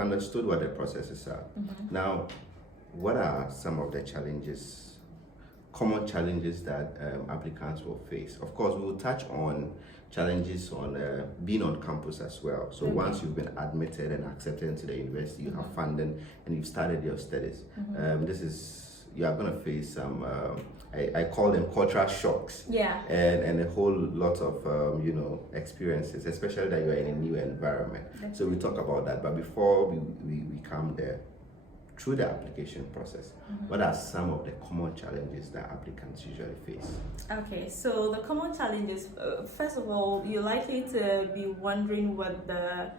understood what the processes are. Now, what are some of the challenges, common challenges that applicants will face? Of course, we will touch on challenges on being on campus as well. So once you've been admitted and accepted into the university, you have funding and you've started your studies. You are going to face some, I call them cultural shocks. Yeah. And a whole lot of, experiences, especially that you're in a new environment. So we talk about that. But before we come there, through the application process, what are some of the common challenges that applicants usually face? Okay, so the common challenges, first of all, you're likely to be wondering what the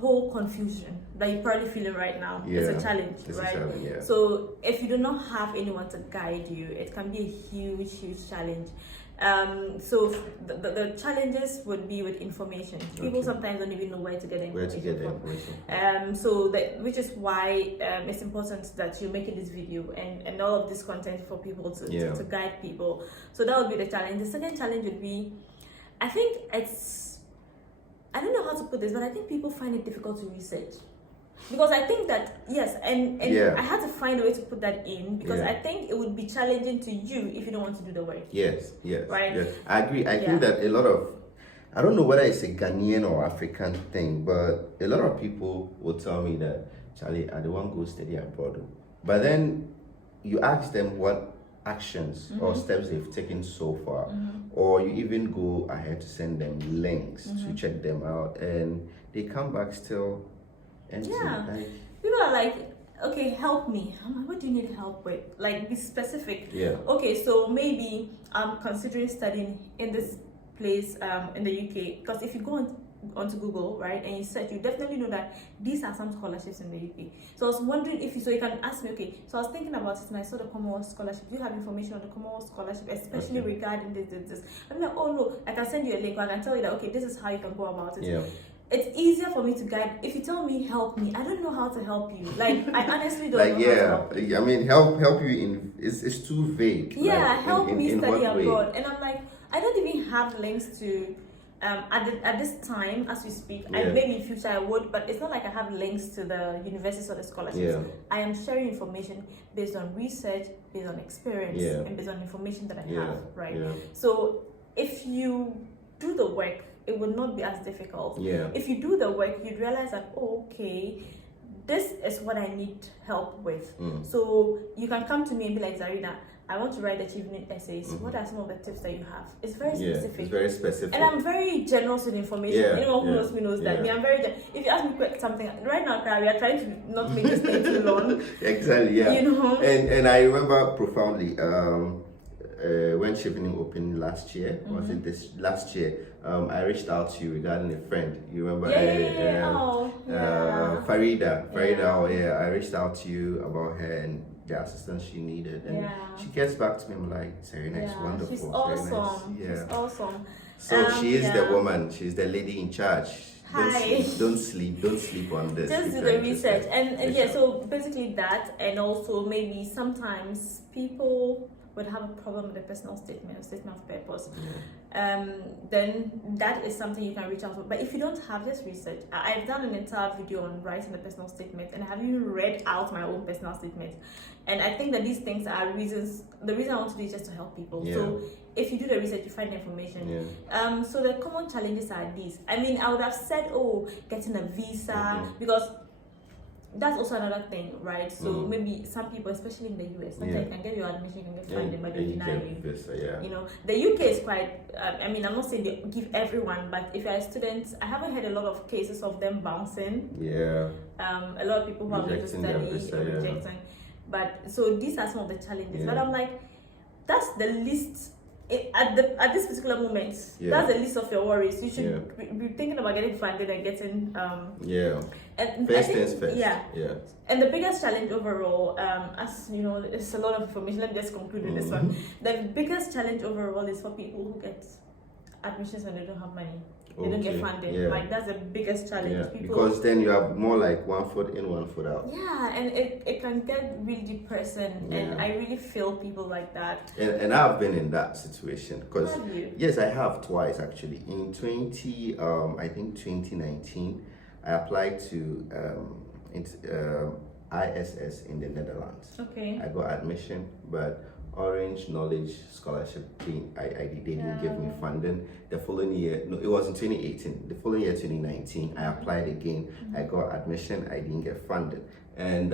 whole confusion that you're probably feeling right now is a challenge, right? So if you do not have anyone to guide you, it can be a huge, huge challenge. So the challenges would be with information. People sometimes don't even know where to get the information. So which is why it's important that you're making this video and all of this content for people to guide people. So that would be the challenge. The second challenge would be, I don't know how to put this, but I think people find it difficult to research. Because I think that, yes, and I had to find a way to put that in because I think it would be challenging to you if you don't want to do the work. Yes. Right? Yes. I agree. I think that a lot of, I don't know whether it's a Ghanaian or African thing, but a lot of people will tell me that, Charlie, I don't want to go study abroad. But then you ask them what actions or steps they've taken so far, or you even go ahead to send them links to check them out, and they come back still empty. People are like, okay, help me. What do you need help with? Like, be specific. Okay, so maybe I'm considering studying in this place in the UK, because if you go onto Google, right, and you search, you definitely know that these are some scholarships in the UK. So I was wondering if you can ask me, okay, so I was thinking about it and I saw the Commonwealth Scholarship. Do you have information on the Commonwealth Scholarship, especially regarding this? I'm like, oh no, I can send you a link, or I can tell you that, okay, this is how you can go about it. It's easier for me to guide. If you tell me help me, I don't know how to help you. Like, I honestly don't know how to help you. I mean, help you in, it's too vague. Help me study abroad. And I'm like, I don't even have links to at this time as we speak. Maybe in future I would, but it's not like I have links to the universities or the scholarships. I am sharing information based on research, based on experience, and based on information that I have, right? So if you do the work, it would not be as difficult. If you do the work, you'd realize that, oh, okay, this is what I need help with. So you can come to me and be like, Zarina, I want to write achievement essays. What are some of the tips that you have? It's very specific. It's very specific. And I'm very generous with information. Anyone who knows me knows that. I'm very if you ask me something right now, we are trying to not make this thing too long. Exactly. You know. And I remember profoundly when Chevening opened last year, was it this last year? I reached out to you regarding a friend. You remember? Farida. I reached out to you about her and the assistance she needed, and she gets back to me. I'm like, Serena, it's wonderful. She's awesome. She's awesome. So she is the woman. She's the lady in charge. Hi. Don't sleep on this. Just do the research, and so basically that, and also maybe sometimes people would have a problem with a personal statement, a statement of purpose. Then that is something you can reach out for. But if you don't have this research, I've done an entire video on writing a personal statement, and I have even read out my own personal statement. And I think that these things are reasons. The reason I want to do is just to help people. So if you do the research, you find the information. So the common challenges are these. I mean, I would have said, getting a visa, because that's also another thing, right? So maybe some people, especially in the US, sometimes you can get your admission, you can get funding, but they deny you. You know, the UK is quite. I mean, I'm not saying they give everyone, but if you're a student, I haven't heard a lot of cases of them bouncing. A lot of people who are going to study rejecting. But so these are some of the challenges. But I'm like, that's the least. At this particular moment, that's the least of your worries. You should be thinking about getting funded and getting and first things first. And the biggest challenge overall, as you know, it's a lot of information. Let me just conclude with this one. The biggest challenge overall is for people who get admissions when they don't have money. They don't get funded. Like, that's the biggest challenge. Because then you have more like 1 foot in, 1 foot out. And it can get really depressing. And I really feel people like that. And I've been in that situation. Because yes, I have twice actually. In 2019, I applied to ISS in the Netherlands. Okay. I got admission, but Orange Knowledge Scholarship team, they didn't give me funding. The following year, no, it was in 2018. The following year, 2019, I applied again. I got admission. I didn't get funded. And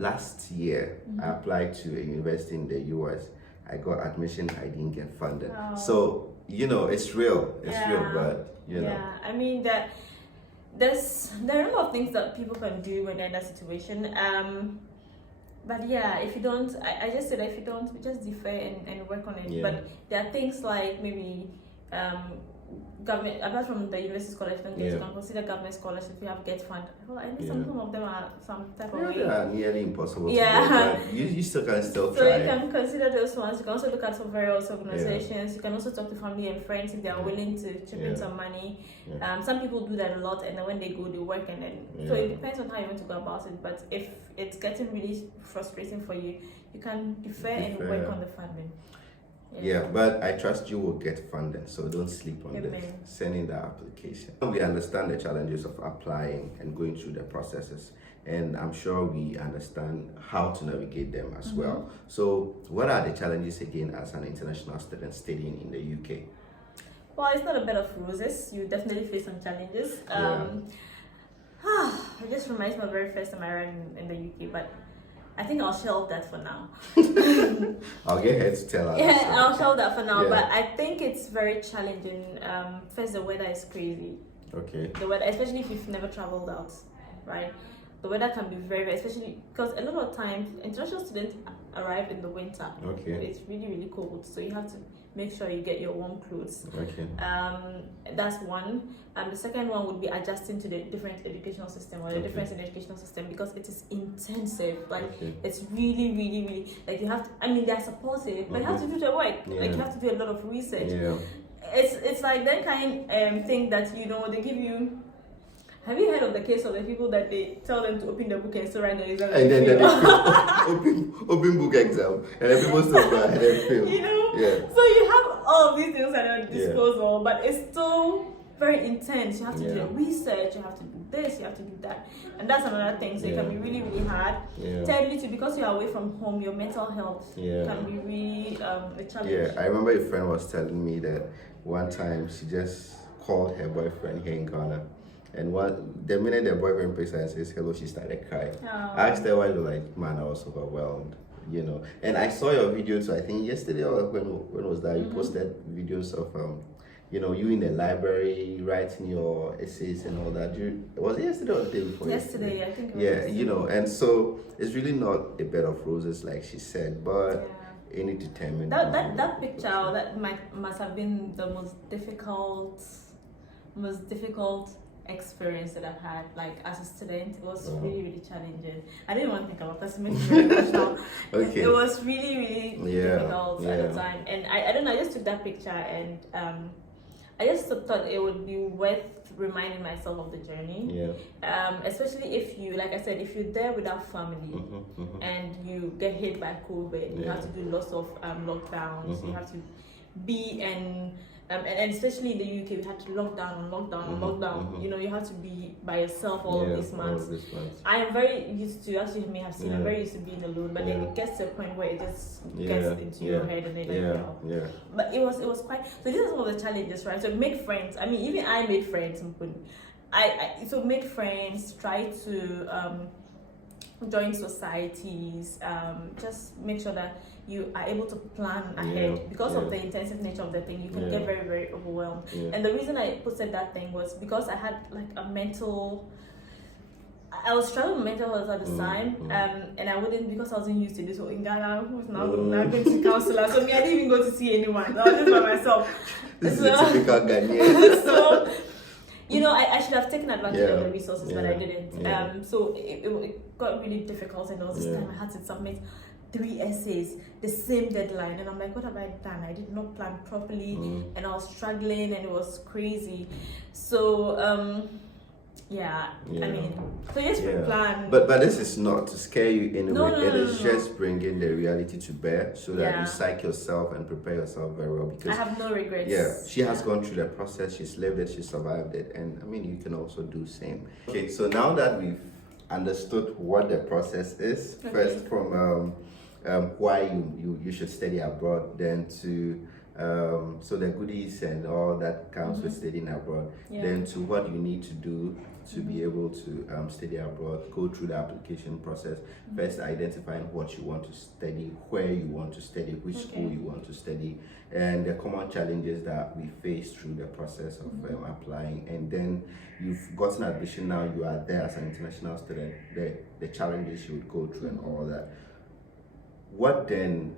last year, I applied to a university in the US. I got admission. I didn't get funded. Wow. So it's real. It's real, but Yeah, I mean that. There are a lot of things that people can do when they're in that situation. But yeah, if you don't, I just said if you don't, just defer and work on it. Yeah. But there are things like maybe government, apart from the university scholarship, you can consider government scholarship. You have Get Fund. Well, I know some of them are some type of way. they are nearly impossible. Yeah. To get, but you still can So try. you can consider those ones. You can also look at some various organizations. You can also talk to family and friends if they are willing to chip in some money. Some people do that a lot, and then when they go, they work, and then so it depends on how you want to go about it. But if it's getting really frustrating for you, you can defer and work on the funding. Yeah, but I trust you will get funding, so don't sleep on Amen. this. Send in the application. We understand the challenges of applying and going through the processes, and I'm sure we understand how to navigate them as well. So, what are the challenges again as an international student studying in the UK? Well, it's not a bed of roses. You definitely face some challenges. It just reminds me of the very first time I ran in the UK, but I think I'll shelve that for now. I'll get her to tell us. Yeah, I'll shelve that for now. But I think it's very challenging. First, the weather is crazy. Okay. The weather, especially if you've never traveled out, right? The weather can be very, very, especially because a lot of times international students arrive in the winter. Okay. It's really, really cold, so you have to make sure you get your warm clothes. Okay. That's one. The second one would be adjusting to the different educational system or the difference in the educational system, because it is intensive. Like it's really, really, really like you have to. I mean, they're supportive, but you have to do the work. Like you have to do a lot of research. Yeah. It's like that kind thing that they give you. Have you heard of the case of the people that they tell them to open the book and still write the exam? And then they open book exam, and then people still go ahead and fail. So you have all of these things at your disposal, but it's still very intense. You have to do the research, you have to do this, you have to do that, and that's another thing. So it can be really, really hard. Thirdly, too, because you're away from home, your mental health can be really a challenge. Yeah, I remember a friend was telling me that one time she just called her boyfriend here in Ghana. And the minute the boyfriend picks her and says hello, she started crying. I asked her why. You're like, man, I was overwhelmed, And I saw your video too. I think yesterday or when was that? You posted videos of you in the library writing your essays and all that. Was it yesterday or the day before? Yesterday, I think. It was yesterday. And so it's really not a bed of roses like she said, but any determined. That picture that must have been the most difficult experience that I've had, like as a student. It was really, really challenging. I didn't want to think about it because it made me very emotional. It was really, really difficult at the time, and I don't know. I just took that picture, and I just thought it would be worth reminding myself of the journey. Especially if you, like I said, if you're there without family and you get hit by COVID, you have to do lots of lockdowns. You have to be and especially in the UK, we had to lockdown. You have to be by yourself all of these months. I am very used to, as you may have seen, I'm very used to being alone. But then it gets to a point where it just gets into your head and then But it was quite. So these are some of the challenges, right? So make friends. I mean, even I made friends. So make friends. Try to join societies. Just make sure that you are able to plan ahead because of the intensive nature of the thing. You can get very, very overwhelmed. And the reason I posted that thing was because I had like I was struggling with mental health at the time, and I wouldn't, because I wasn't used to this. So in Ghana, who's now going to counselor? So me, I didn't even go to see anyone. I was just by myself. This is a typical Ghanaian. So I should have taken advantage of the resources, but I didn't. So it got really difficult, and there was this time I had to submit 3 essays, the same deadline, and I'm like, what have I done? I did not plan properly, and I was struggling, and it was crazy. So Yeah, Yeah. I mean, so just Yeah. plan. But this is not to scare you in a No, way. no, It no, is no, no. just bringing the reality to bear so that Yeah. you psych yourself and prepare yourself very well. I Because have no regrets. yeah, she has gone through the process. She's lived it. She survived it, and I mean, you can also do same. Okay, so now that we've understood what the process is, Okay. first from why you should study abroad, then to so the goodies and all that comes with studying abroad, Yeah. then to what you need to do to be able to study abroad, go through the application process, first identifying what you want to study, where you want to study, which school you want to study, and the common challenges that we face through the process of applying. And then you've gotten admission, now you are there as an international student, the challenges you would go through and all that. What then,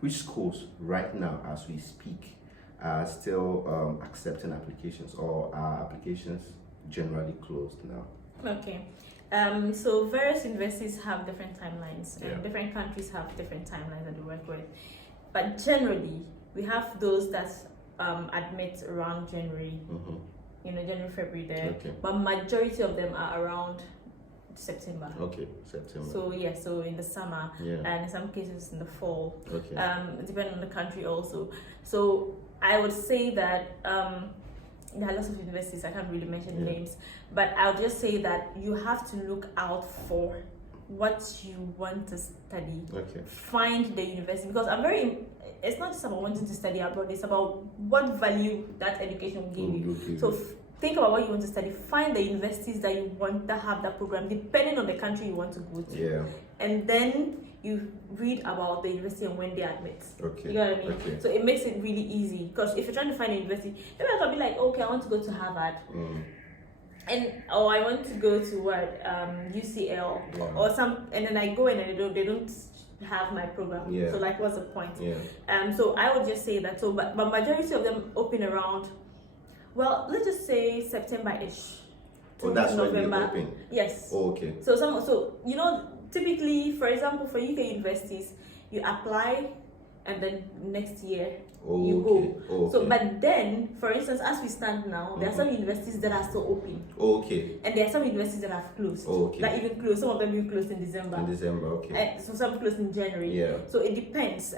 which schools right now as we speak are still accepting applications, or are applications generally closed now? Okay. So various universities have different timelines, and Yeah. different countries have different timelines that they work with. But generally, we have those that admit around January, January, February there. Okay. But majority of them are around September. Okay, September. So yeah, so in the summer, Yeah. and in some cases in the fall, Okay. depending on the country also. So I would say that there are lots of universities, I can't really mention Yeah. names, but I'll just say that you have to look out for what you want to study. Okay. Find the university, because it's not just about wanting to study abroad, it's about what value that education will give you. So think about what you want to study, find the universities that you want that have that program, depending on the country you want to go to. Yeah. And then you read about the university and when they admit. Okay. You know what I mean? Okay. So it makes it really easy, because if you're trying to find a university, maybe I can be like, okay, I want to go to Harvard, and I want to go to what UCL Yeah. or some, and then I go in and they don't have my program. Yeah. So like, what's the point? Yeah. So I would just say that. So, but majority of them open around, well, let's just say September-ish. Oh, that's when they November. open. Yes. Oh, okay. So typically, for example, for UK universities, you apply, and then next year Oh, you okay. go. Oh, okay. So, but then, for instance, as we stand now, there are some universities that are still open, Oh, okay. and there are some universities that have closed. Oh, okay. That even closed. Some of them even closed in December. In December, okay. And so some closed in January. Yeah. So it depends.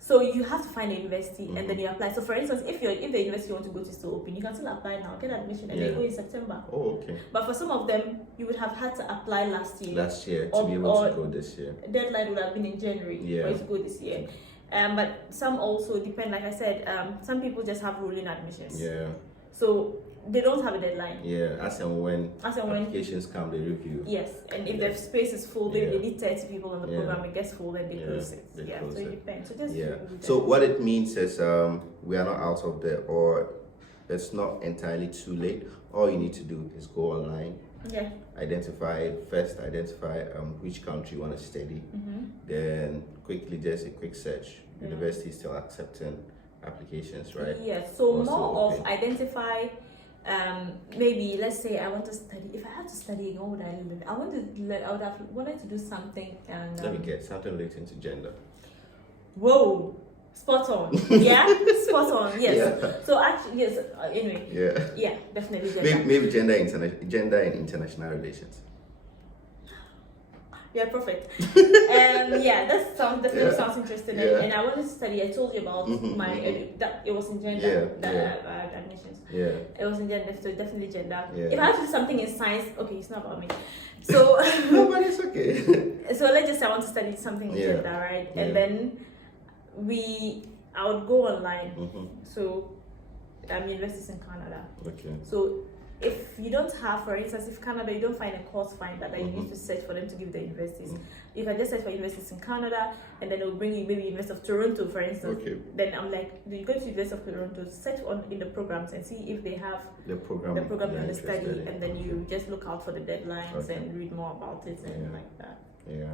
So you have to find a university and then you apply. So for instance, if the university you want to go to is still open, you can still apply now, get admission, and then go in September. Oh, okay. But for some of them, you would have had to apply last year. Last year to Or- be able or- to go this year. Deadline would have been in January Yeah. for you to go this year. But some also depend, like I said, some people just have rolling admissions. Yeah. So they don't have a deadline. Yeah. As and when When applications come, they review. yes, and if the space is full, Yeah. they need 30 people on the Yeah. program, it gets full, then they Yeah, close it. they Yeah, close so it it. depends. So just Yeah. review So that. what it means is we are not out of there, or it's not entirely too late. All you need to do is go online, Yeah. identify which country you want to study, then quickly just a quick search. Yeah. University is still accepting applications, right? Yes, so Also more of open. identify, maybe let's say I want to study. If I had to study, what would I learn? I would have wanted to do something. And Let me get something relating to gender. whoa, spot on. Yeah, spot on. Yes. Yeah. So actually, yes. Anyway, Yeah. definitely gender. Maybe gender and international relations. Yeah, perfect. That definitely Yeah. sounds interesting. Yeah. And I wanted to study. I told you about that it was in gender. Admissions. Yeah. It was in gender, so definitely gender. Yeah. If I had to do something in science, okay, it's not about me. So, No, but it's okay. so let's just say I want to study something in Yeah. gender, right? Yeah. And then I would go online. So, universities in Canada. Okay. So, if you don't have, for instance, if Canada, you don't find a course finder that you need to search for them to give the universities. You can just search for universities in Canada, and then it will bring you maybe University of Toronto, for instance. Okay. Then I'm like, you go to University of Toronto, search in the programs and see if they have The program the program you're in the study, interested in. and then you just look out for the deadlines Okay. and read more about it and Yeah. like that. Yeah.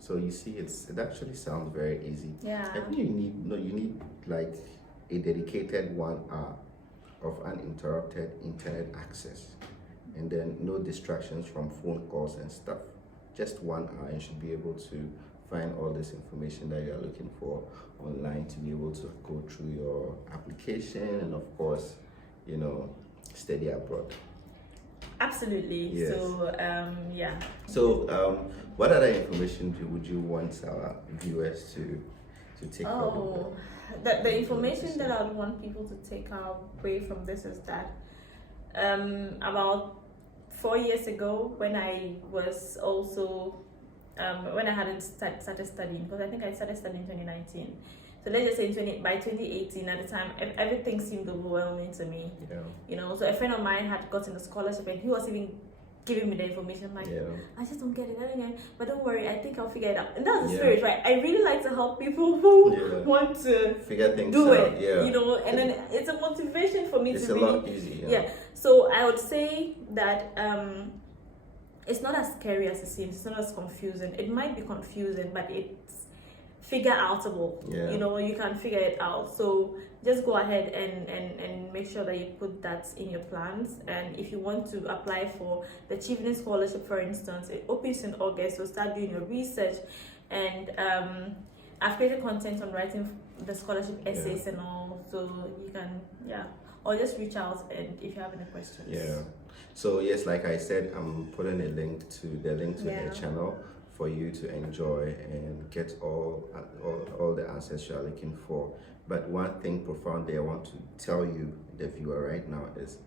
So you see, it actually sounds very easy. Yeah. I think you need like a dedicated 1 hour of uninterrupted internet access, and then no distractions from phone calls and stuff. Just 1 hour, and you should be able to find all this information that you are looking for online to be able to go through your application and, of course, study abroad. Absolutely. Yes. So yeah. So what other information would you want our viewers to take Oh, the information that I would want people to take away from this is that about 4 years ago, when I was also when I hadn't started studying, because I think I started studying in 2019. So let's just say by 2018, at the time, everything seemed overwhelming to me. Yeah. You know, so a friend of mine had gotten a scholarship, and he was even giving me the information. I'm like, I just don't get it. I don't get it. But don't worry, I think I'll figure it out. And that's the spirit, right? I really like to help people who want to figure things do out. it. Yeah. You know, and then it's a motivation for me it's to a really, lot easier. Yeah. So I would say that it's not as scary as it seems. It's not as confusing. It might be confusing, but it's figure outable. Yeah. You know, you can figure it out. So just go ahead and make sure that you put that in your plans. And if you want to apply for the Achieving Scholarship, for instance, it opens in August. So start doing your research. And I've created content on writing the scholarship essays and all. So you can, or just reach out and if you have any questions. Yeah. So yes, like I said, I'm putting a link to her channel for you to enjoy and get all the answers you are looking for. But one thing profoundly I want to tell you, the viewer, right now is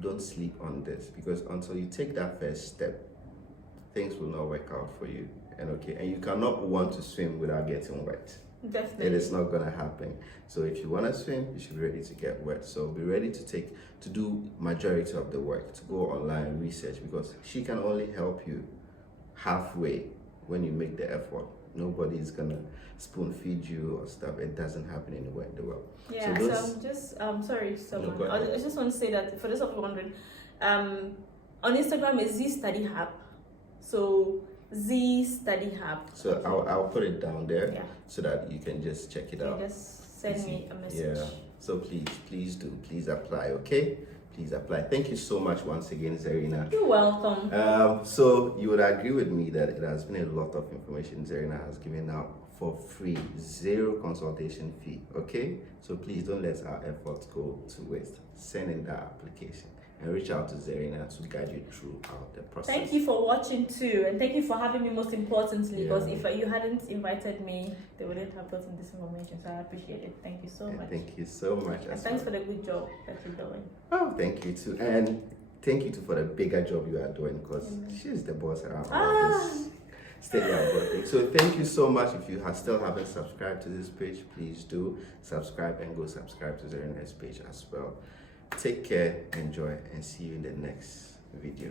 don't sleep on this, because until you take that first step, things will not work out for you. And you cannot want to swim without getting wet. Definitely. It is not going to happen. So if you want to swim, you should be ready to get wet. So be ready to do majority of the work, to go online, research, because she can only help you halfway when you make the effort. Nobody is going to spoon feed you or stuff. It doesn't happen anywhere in the world. Yeah, so I'm just, sorry, someone. No, I just want to say that for those of you wondering, on Instagram is Z Study Hub. So Z Study Hub. So I'll put it down there so that you can just check it out. Just send me a message. Yeah. So please do. Please apply, okay? Please apply. Thank you so much once again, Zarina. You're welcome. So you would agree with me that it has been a lot of information Zarina has given out for free, 0 consultation fee, okay? So please don't let our efforts go to waste. Send in that application and reach out to Zarina to guide you throughout the process. Thank you for watching too, and thank you for having me, most importantly, because if you hadn't invited me, they wouldn't have gotten this information, so I appreciate it. Thank you so much. Thank you so much. And thanks for the good job that you're doing. Oh, thank you too. And thank you too for the bigger job you are doing, because she's the boss around all this steady thing. So thank you so much. If you still haven't subscribed to this page, please do subscribe and go subscribe to Zarina's page as well. Take care, enjoy, and see you in the next video.